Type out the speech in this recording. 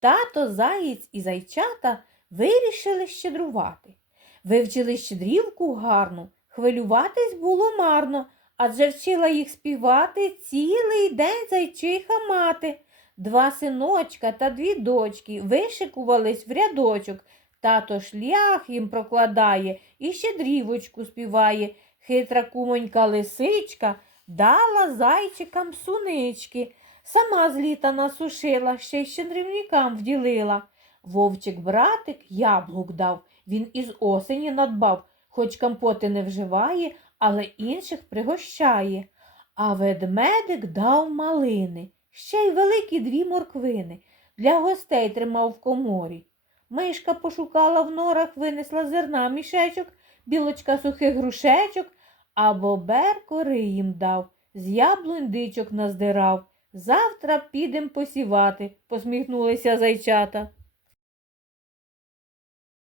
Тато, заєць і зайчата вирішили щедрувати. Вивчили щедрівку гарну, хвилюватись було марно, адже вчила їх співати цілий день зайчиха мати. Два синочка та дві дочки вишикувались в рядочок. Тато шлях їм прокладає і щедрівочку співає. Хитра кумонька лисичка дала зайчикам сунички. Сама з літа насушила, ще й щедрівникам вділила. Вовчик братик яблук дав, він із осені надбав, хоч компоти не вживає, але інших пригощає. А ведмедик дав малини, ще й великі дві морквини. Для гостей тримав в коморі. Мишка пошукала в норах, винесла зерна мішечок, білочка сухих грушечок, а бобер кори їм дав, з яблунь дичок наздирав. Завтра підем посівати, посміхнулися зайчата.